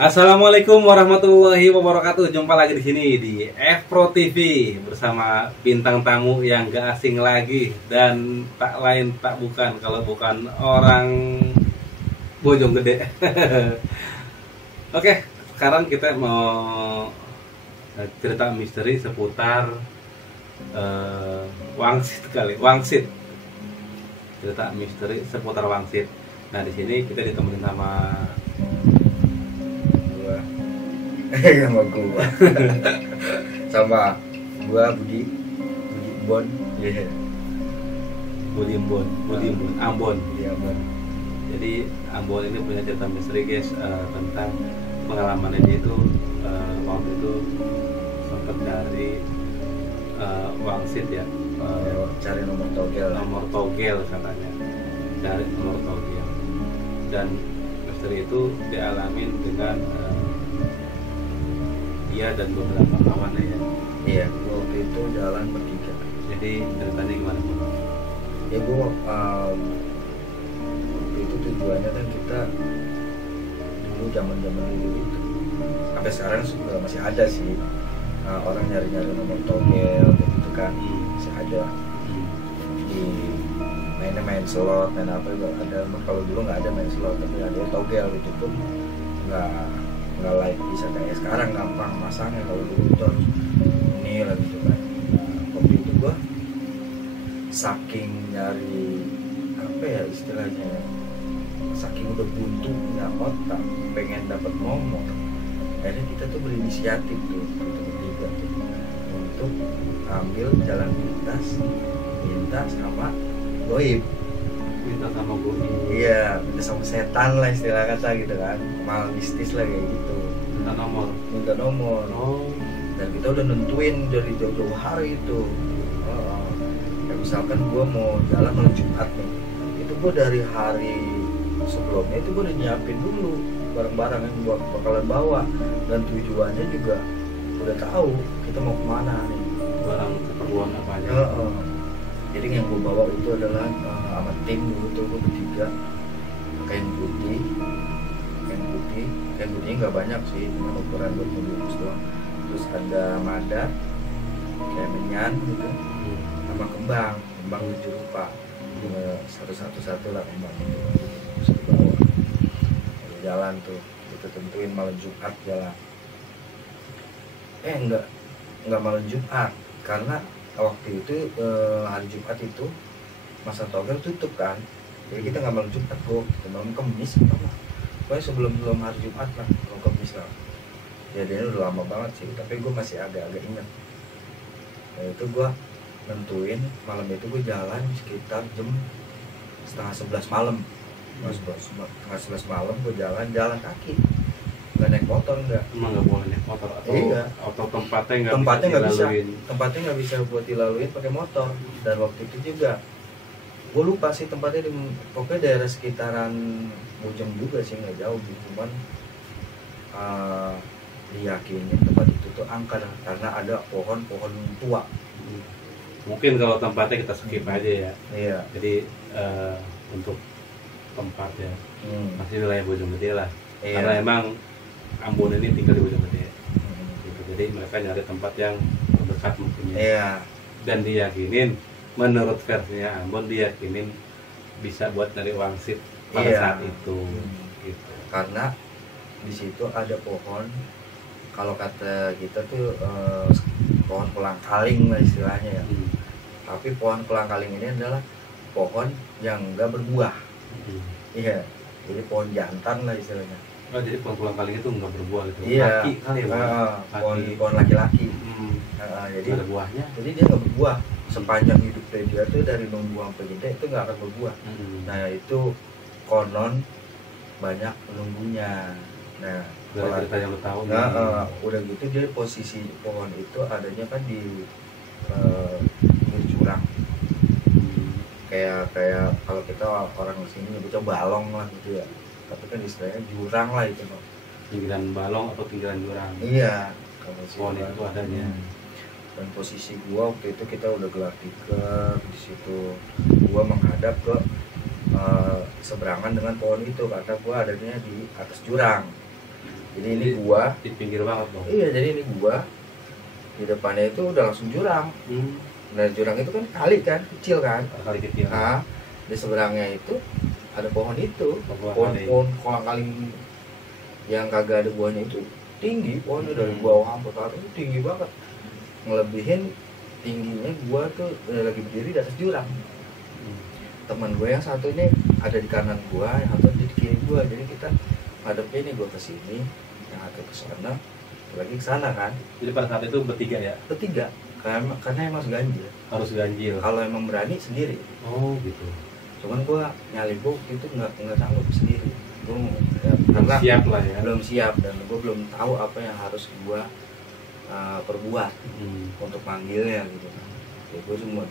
Assalamualaikum warahmatullahi wabarakatuh. Jumpa lagi di sini di F-Pro TV bersama bintang tamu yang gak asing lagi dan tak lain tak bukan kalau bukan orang Bojonggede. Oke, sekarang kita mau cerita misteri seputar Wangsit kali, Wangsit. Cerita misteri seputar Wangsit. Nah, di sini kita ditemenin sama sama gua sama gua Budi Bon, Budi Ambon. iya Bon. Jadi Ambon ini punya cerita misteri guys, tentang pengalamannya dia itu waktu itu sempat dari Wangsit ya, Cari nomor togel katanya, dari nomor togel, dan misteri itu dialamin dengan dia dan beberapa kawannya ya. Iya, gua waktu itu jalan bertiga. Jadi ceritanya gimana Bu? Ya gua waktu itu tujuannya kan kita dulu zaman dulu itu, sampai sekarang juga masih ada sih orang nyari nomor togel gitu kan, masih ada di main slot, main apa juga ada. Kalau dulu nggak ada main slot, tapi ada togel itu pun nggak like bisa kayak sekarang gampang masangnya. Kalau dulu itu harus ini lah gitu kan. Waktu itu gua saking nyari apa ya istilahnya, saking udah buntu punya otak pengen dapat nomor, akhirnya kita tuh berinisiatif tuh kita bertiga tuh untuk ambil jalan pintas, minta sama goib. Iya, minta sama setan lah istilah kata gitu kan, mal mistis lah kayak gitu. Minta nomor. Dan kita udah nentuin dari jauh-jauh hari itu. Kayak misalkan gue mau jalan malam Jumat nih, itu gue dari hari sebelumnya itu gue udah nyiapin dulu barang-barang yang gue bakalan bawa, dan tujuannya juga udah tahu kita mau kemana nih, Barang keperluan apa aja. Jadi yang gue bawa itu adalah sama tim dulu tuh gue bertiga, kain putihnya nggak banyak sih, cuma ukuran buat membungkus doang. Terus ada madar, kayak menyan gitu, sama kembang 7 rupa, satu lah kembang itu. Terus dibawa jalan tuh, kita tentuin malam Jumat jalan. Enggak malam Jumat, karena waktu itu hari Jumat itu masa togel tutup kan, jadi kita nggak malam Jumat kok, kita malam Kamis apa, pokoknya sebelum hari Jumat lah, malam Kamis lah. Jadinya udah lama banget sih, tapi gue masih agak ingat. Nah, itu gue nentuin malam itu gue jalan sekitar jam setengah 11 malam. Setengah 11 malam gue jalan kaki, nggak naik motor. Emang nggak boleh naik motor atau iya, atau tempatnya nggak bisa buat dilaluin pakai motor. Dan waktu itu juga gue lupa sih tempatnya, pokoknya daerah sekitaran Bojong juga sih, nggak jauh gitu. Cuman diyakini tempat itu tuh angker karena ada pohon tua. Mungkin kalau tempatnya kita skip aja ya. Iya. Jadi untuk tempatnya masih wilayah Bojonggede lah. Iya. Karena emang Ambon ini tinggal di Bojonggede. Gitu. Jadi mereka nyari tempat yang terdekat mungkin. Iya. Dan diyakinin, menurut versinya Ambon, diyakinin bisa buat nyari wangsit pada saat itu. Gitu. Karena di situ ada pohon, kalau kata kita tuh pohon kolang-kaling lah istilahnya ya. Tapi pohon kolang-kaling ini adalah pohon yang enggak berbuah. Iya, jadi pohon jantan lah istilahnya. Oh, jadi pohon kolang-kaling itu enggak berbuah gitu. Iya. Laki kali ya. Pohon laki-laki. Jadi ada buahnya. Jadi dia nggak berbuah sepanjang hidupnya dia tuh, dari nunggu sampai gede itu nggak akan berbuah. Nah itu konon banyak penunggunya. Nah, dari cerita yang lo tahu. Udah gitu dia posisi pohon itu adanya kan di pinggir jurang. Kayak kalau kita orang sini nyebutnya balong lah gitu ya. Tapi kan istilahnya jurang lah itu. Pinggiran balong atau pinggiran jurang. Iya. Kalau pohon itu adanya. Dan posisi gua waktu itu kita udah gelar tikar di situ. Gua menghadap ke seberangan dengan pohon itu karena gua adanya di atas jurang. Jadi ini gua di pinggir banget dong. Iya, jadi ini gua di depannya itu udah langsung jurang. Nah jurang itu kan kali kan kecil kan. Kali kecil. Nah di seberangnya itu ada pohon itu, pohon kolang kaling yang kagak ada buahnya itu tinggi, pohonnya dari bawah sampai ke atas tinggi banget, ngelebihin tingginya gua tuh lagi berdiri di atas jurang. Teman gue yang satu ini ada di kanan gua, yang satu di kiri gua, jadi kita ngadepnya nih, gua ke sini, yang satu ke sana, lagi ke sana kan. Jadi pada saat itu bertiga ya? Bertiga, karena emang ganjil. Harus ganjil. Kalau emang berani sendiri. Oh gitu. Cuman gua nyali gua itu nggak sanggup sendiri. Gua karena siap lah ya. Belum siap dan gua belum tahu apa yang harus gua perbuat untuk manggilnya gitu kan. Ya, gue cuma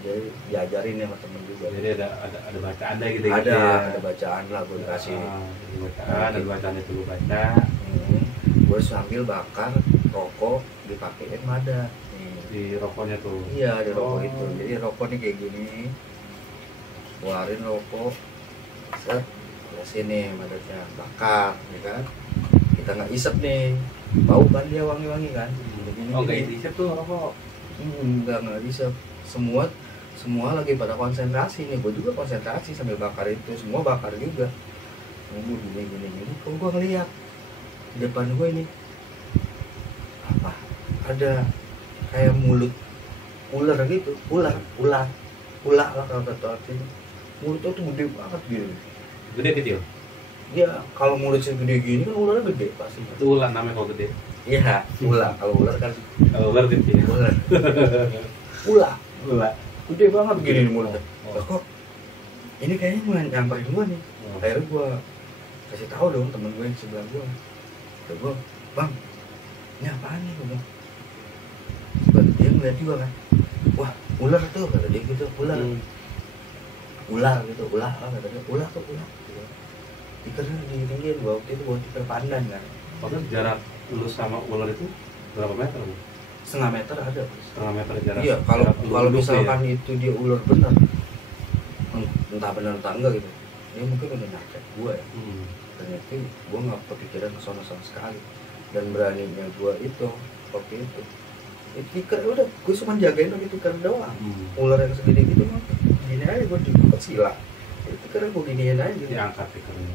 diajarin sama temen juga. Jadi ada bacaan gitu. Ada bacaan lah gue dikasih. Ada bacaan itu gue baca. Gue sambil bakar rokok dipakein mada. Di rokoknya tuh. Iya, di rokok itu. Jadi rokoknya kayak gini. Keluarin rokok. Set, ke sini madanya bakar, ya kan? Kita nggak isep nih. Bau kan dia wangi-wangi kan. Oh, nggak isep tuh rokok. Nggak isep. Semua lagi pada konsentrasi nih, gue juga konsentrasi sambil bakar itu, semua bakar juga. Gini, kok gue ngeliat di depan gue ini apa? Ada kayak mulut ular gitu, ular lah kalau kata artinya. Mulutnya tuh gede banget gitu. Gede kecil? Ya kalau mulut segede gini kan ularnya gede pasti. Itu ular namanya kalau gede. Iya, ular. Kalau ular kan. Kalau ular kecil. Ular gede banget begini nih mulutnya. Kok ini kayaknya mau nyamperin gua nih. Akhirnya gua kasih tahu dong temen gue yang sebelah gua. Kata gua, "Bang, ini apaan nih?" Gua. Sebab dia ngeliat juga kan. Wah, ular tuh kata dia gitu, ular. Ular gitu, ular kata dia, ular tuh ular. Tikernya ditinggiin gua waktu itu buat tiker pandan kan. Maksudnya jarak lu sama ular itu berapa meter? Setengah meter ada. Setengah meter jarak. Iya, kalau misalkan ya? Itu dia ular benar, entah benar entah enggak gitu, dia mungkin udah nyakit gua ya. Ternyata gua nggak kepikiran ke sana sama sekali, dan beraninya gua itu waktu itu tiker udah gua cuma jagain lagi tiker doang. Ular yang segede gitu mah gini aja gua dibuat sila, tiker gua giniin aja gitu. Diangkat tikernya.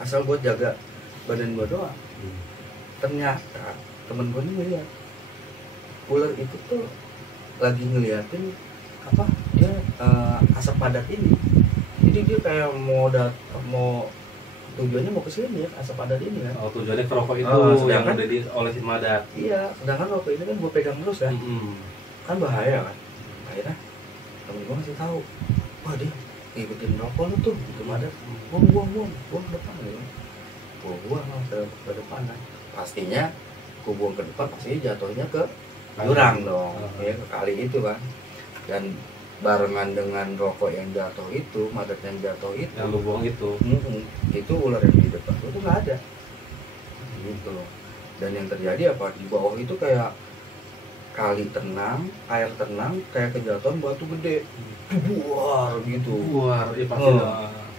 Asal gua jaga badan gua doang. Ternyata temen gua nih ngeliat ular itu tuh lagi ngeliatin apa dia asap padat ini, jadi dia kayak mau tujuannya mau kesini ya, asap padat ini kan. Oh, tujuannya ke rokok itu yang udah diolesin madat. Iya, sedangkan rokok ini kan gue pegang terus kan. Kan bahaya kan. Akhirnya temen gue ngasih tahu, wah dia ngikutin rokok lu tuh gitu madat, buang ke depan gitu. Buang ke depan kan. Pastinya gue buang ke depan pasti jatuhnya ke jurang dong, ya ke kali itu kan. Dan barengan dengan rokok yang jatuh itu, madat yang jatuh itu, yang lu buang itu ular yang di depan itu nggak ada, gitu. Dan yang terjadi apa di bawah itu kayak kali tenang, air tenang, kayak kejatuhan batu gede, buar gitu. Buar, ya pasti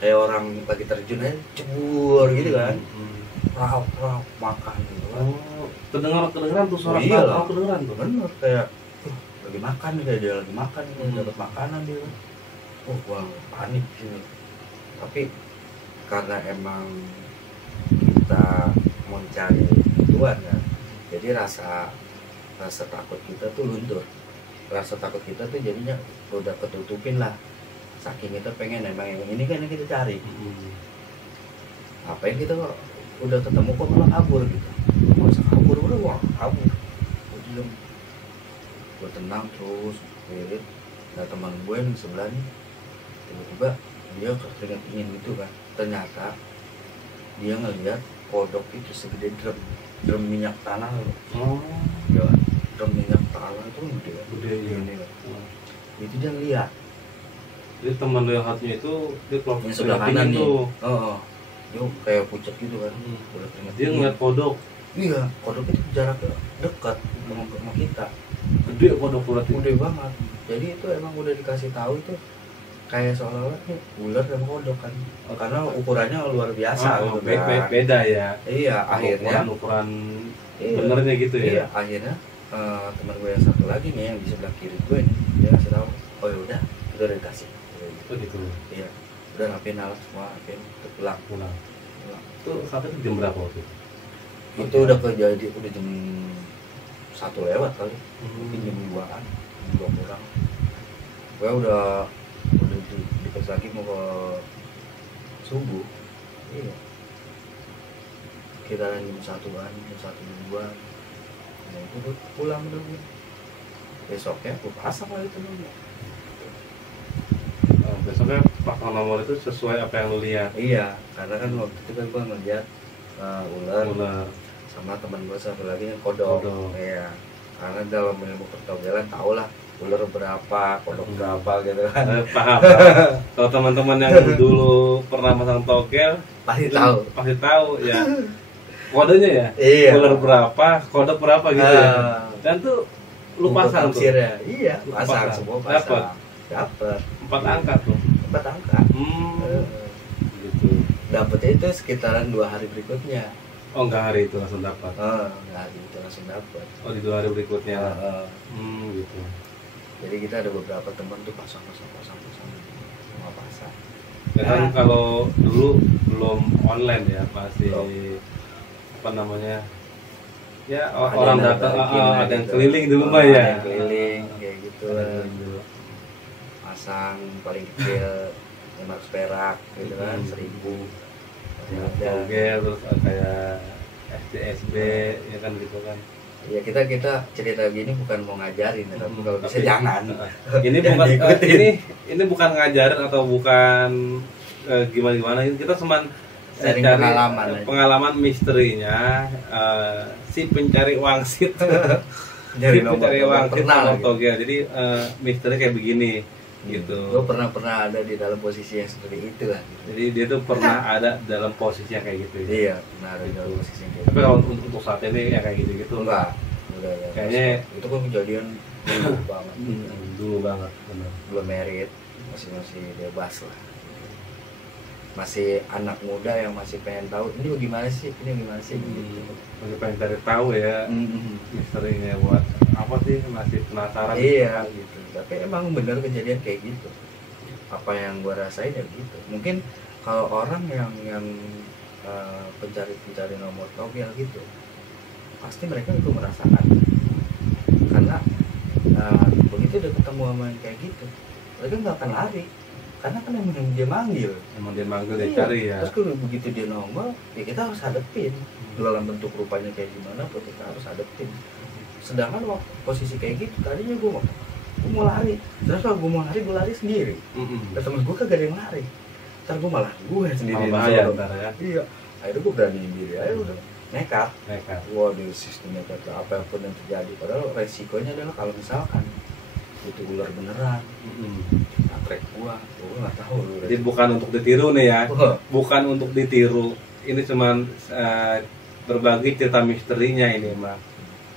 kayak orang lagi terjun aja, cebur gitu kan. Raup makan gitu kan. Oh, kedengeran tuh suara iya, kedengeran tuh. Bener kayak lagi makan nih, kayak dia lagi makan dapat makanan dia. Gua panik gitu. Tapi karena emang kita mau cari tujuan ya, jadi rasa takut kita tuh luntur. Rasa takut kita tuh jadinya udah ketutupin lah. Saking kita pengen emang ini kan yang kita cari. Apa yang kita udah ketemu kok malah kabur gitu. Gak usah kabur, udah kabur. Gue diem, gue tenang terus lirik. Nah teman gue yang sebelah nih tiba-tiba dia keringet dingin gitu kan. Ternyata dia ngeliat kodok itu segede drum minyak tanah loh. Ya, drum minyak tanah itu gede ini kan. Itu dia lihat. Jadi teman lo yang satunya itu dia kelompok yang sebelah kanan nih. Dia kayak pucat gitu kan. Dia ngeliat kodok. Iya, kodok itu jaraknya dekat sama kita. Gede kodok berarti. Gede banget. Jadi itu emang udah dikasih tahu itu kayak seolah-olah nih ular dan kodok kan, karena ukurannya luar biasa gitu kan. Beda ya. Iya, akhirnya ukuran iya, benernya gitu ya. Iya, akhirnya teman gue yang satu lagi nih yang di sebelah kiri gue nih, dia ngasih tahu, oh ya udah, itu udah dikasih. Oh gitu. Iya, udah rapiin alat semua, rapiin, pulang. Itu saat itu jam berapa waktu? Itu udah kejadian, udah jam 1 lewat kali, mungkin jam 2-an, jam 2 kurang. Gue udah dikit lagi mau ke subuh. Iya, kita jam 1-an, jam 1 jam 2-an. Nah itu udah pulang dulu. Besoknya gue pasang lah itu dulu. Besoknya pasang nomor itu sesuai apa yang lu lihat. Iya, karena kan waktu itu kan gue ngeliat ular sama teman gue satu lagi yang kodok. Iya, karena dalam ilmu pertogelan tau lah ular berapa, kodok berapa gitu kan. Paham. Kalau teman-teman yang dulu pernah pasang togel pasti tahu ya. Kodenya ya. Iya. Ular berapa, kodok berapa gitu ya. Dan tuh lu pasang tuh. Iya, pasang semua pasang. Dapat 4 angka tuh. 4 angka. Gitu. Dapetnya itu sekitaran 2 hari berikutnya. Oh, enggak hari itu langsung dapat. Enggak hari itu langsung dapat. Oh, di 2 hari berikutnya. Gitu. Jadi kita ada beberapa teman tuh pasang semua pasang. Ya kan kalau dulu belum online ya, masih apa namanya? Ya orang datang ada yang keliling dulu mah ya. Keliling kayak gitu. Pasang paling kecil 500 perak gitu kan, 1000. Togel terus kayak SDSB ya kan gitu kan. Ya kita cerita gini bukan mau ngajarin, tapi kalau bisa jangan. Ini bukan ini bukan ngajarin atau bukan gimana kita cuma sharing pengalaman misterinya si pencari wangsit. Jadi pencari wangsit nomor togel. Jadi misteri kayak begini gitu. Gue pernah ada di dalam posisi yang seperti itu lah. Jadi dia tuh pernah ada dalam posisi yang kayak gitu. Iya, pernah ada di dalam posisi yang kayak gitu. Tapi kalau untuk saat ini ya kayak gitu enggak. Udah, kayaknya itu kan kejadian dulu banget. Dulu banget, benar. Belum merit, masih bebas lah. Masih anak muda yang masih pengen tahu ini gimana sih, gitu. Masih pengen cari tahu ya misterinya buat apa sih, masih penasaran. Iya gitu. Tapi emang bener kejadian kayak gitu. Apa yang gua rasain ya gitu. Mungkin kalau orang yang pencari nomor togel gitu, pasti mereka itu merasakan. Karena begitu udah ketemu sama yang kayak gitu, mereka nggak akan lari. Karena kan emang dia manggil dia cari ya. Terus kalau begitu dia nongol ya kita harus hadepin dalam bentuk rupanya kayak gimana pun kita harus hadepin. Sedangkan waktu posisi kayak gitu tadinya gue mau lari, terus kalau gue mau lari gue lari sendiri. Temen gue kagak ada yang lari, ntar gue malah gue sendiri bahaya ntar ya. Iya, akhirnya gue beraniin diri aja udah nekat. Wah di sistem nekat apapun yang terjadi, padahal resikonya adalah kalau misalkan itu ular beneran natrek gua nggak tahu. Jadi bukan untuk ditiru nih ya, bukan untuk ditiru. Ini cuman berbagi cerita misterinya ini mah,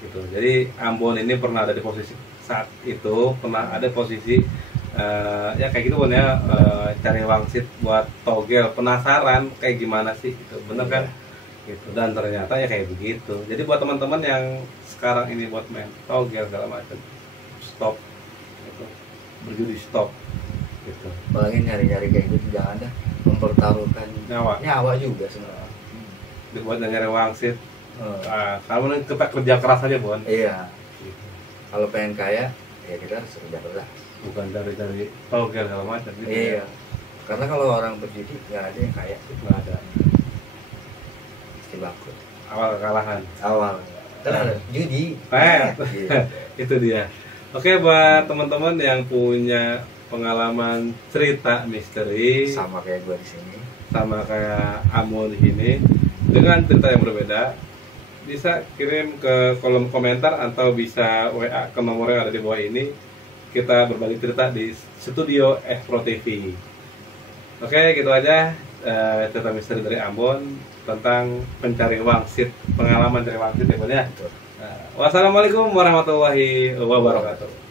gitu. Jadi Ambon ini pernah ada di posisi saat itu, pernah ada posisi ya kayak gitu kan ya, cari wangsit buat togel, penasaran kayak gimana sih, gitu, bener kan? Gitu. Dan ternyata ya kayak begitu. Jadi buat teman-teman yang sekarang ini buat main togel segala macam, stop. Berjudi stop gitu. Apalagi nyari-nyari kayak gitu jangan dah, mempertaruhkan nyawa juga sebenarnya. Dibuat nyari wangsit. Kalau kita kerja keras aja, Bon. Iya. Gitu. Kalau pengen kaya, ya kita harus kerja keras. Bukan dari togel segala macam gitu. Iya. Karena kalau orang berjudi nggak ada yang kaya, nggak ada. Pasti bangkrut. Awal kekalahan. Terus judi. Itu dia. Oke, buat teman-teman yang punya pengalaman cerita misteri sama kayak gue di sini, sama kayak Amon di sini dengan cerita yang berbeda, bisa kirim ke kolom komentar atau bisa WA ke nomor yang ada di bawah ini. Kita berbagi cerita di studio F-Pro TV. Oke, gitu aja cerita misteri dari Ambon tentang pencari wangsit, pengalaman cari wangsit ya, Bon ya. Wassalamualaikum warahmatullahi wabarakatuh.